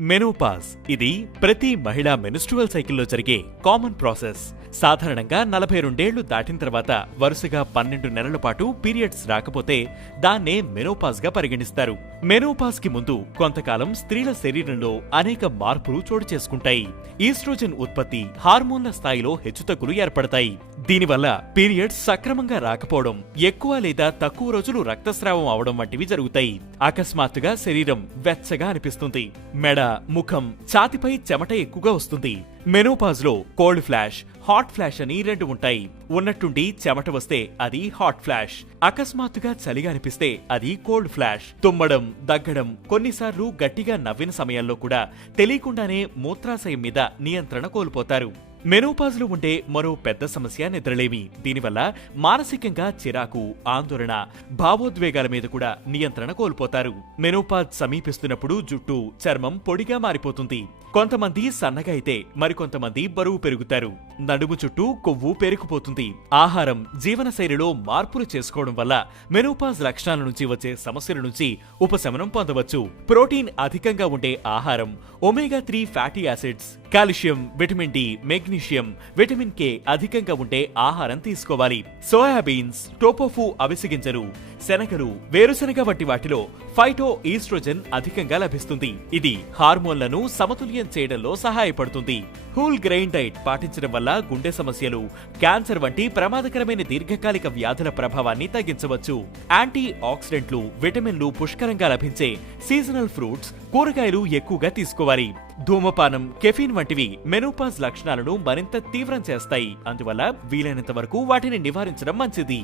Menopause ఇది ప్రతి మహిళా మెన్స్ట్రువల్ సైకిల్లో జరిగే కామన్ ప్రాసెస్. సాధారణంగా 42 ఏళ్లు దాటిన తర్వాత వరుసగా 12 నెలల పాటు పీరియడ్స్ రాకపోతే దాన్నే మెనోపాజ్ గా పరిగణిస్తారు. మెనోపాజ్ కి ముందు కొంతకాలం స్త్రీల శరీరంలో అనేక మార్పులు చోటు చేసుకుంటాయి. ఈస్ట్రోజన్ ఉత్పత్తి, హార్మోన్ల స్థాయిలో హెచ్చుతగ్గులు ఏర్పడతాయి. దీనివల్ల పీరియడ్స్ సక్రమంగా రాకపోవడం, ఎక్కువ లేదా తక్కువ రోజులు రక్తస్రావం అవడం వంటివి జరుగుతాయి. అకస్మాత్తుగా శరీరం వెచ్చగా అనిపిస్తుంది. మెడ, ముఖం, ఛాతిపై చెమట ఎక్కువగా వస్తుంది. మెనోపాజ్ లో కోల్డ్ ఫ్లాష్, హాట్ ఫ్లాష్ అని రెండు ఉంటాయి. ఉన్నట్టుండి చెమట వస్తే అది హాట్ ఫ్లాష్, అకస్మాత్తుగా చలిగా అనిపిస్తే అది కోల్డ్ ఫ్లాష్. తుమ్మడం, దగ్గడం, కొన్నిసార్లు గట్టిగా నవ్విన సమయాల్లో కూడా తెలియకుండానే మూత్రాశయం మీద నియంత్రణ కోల్పోతారు. మెనోపాజ్ లో ఉండే మరో పెద్ద సమస్య నిద్రలేమి. దీనివల్ల మానసికంగా చిరాకు, ఆందోళన, భావోద్వేగాల మీద కూడా నియంత్రణ కోల్పోతారు. మెనోపాజ్ సమీపిస్తున్నప్పుడు జుట్టు, చర్మం పొడిగా మారిపోతుంది. కొంతమంది సన్నగా అయితే మరికొంతమంది బరువు పెరుగుతారు. నడుము చుట్టూ కొవ్వు పెరిగిపోతుంది. ఆహారం, జీవనశైలిలో మార్పులు చేసుకోవడం వల్ల మెనోపాజ్ లక్షణాల నుంచి వచ్చే సమస్యల నుంచి ఉపశమనం పొందవచ్చు. ప్రోటీన్ అధికంగా ఉండే ఆహారం, omega 3 fatty acids, calcium, vitamin D, magnesium, vitamin K అధికంగా ఉండే ఆహారం తీసుకోవాలి. సోయాబీన్స్, టోపోఫు అవిసె గింజలు, శనగలు, వేరుశనగ వంటి వాటిలో ఫైటో ఈస్ట్రోజన్ అధికంగా లభిస్తుంది. ఇది హార్మోన్లను సమతుల్యం చేయడంలో సహాయపడుతుంది. హోల్ గ్రెయిన్ డైట్ పాటించడం వల్ల గుండె సమస్యలు, క్యాన్సర్ వంటి ప్రమాదకరమైన దీర్ఘకాలిక వ్యాధుల ప్రభావాన్ని తగ్గించవచ్చు. యాంటీ ఆక్సిడెంట్లు, విటమిన్లు పుష్కలంగా లభించే సీజనల్ ఫ్రూట్స్, కూరగాయలు ఎక్కువగా తీసుకోవాలి. ధూమపానం, కెఫీన్ వంటివి మెనోపాజ్ లక్షణాలను మరింత తీవ్రం చేస్తాయి. అందువల్ల వీలైనంత వరకు వాటిని నివారించడం మంచిది.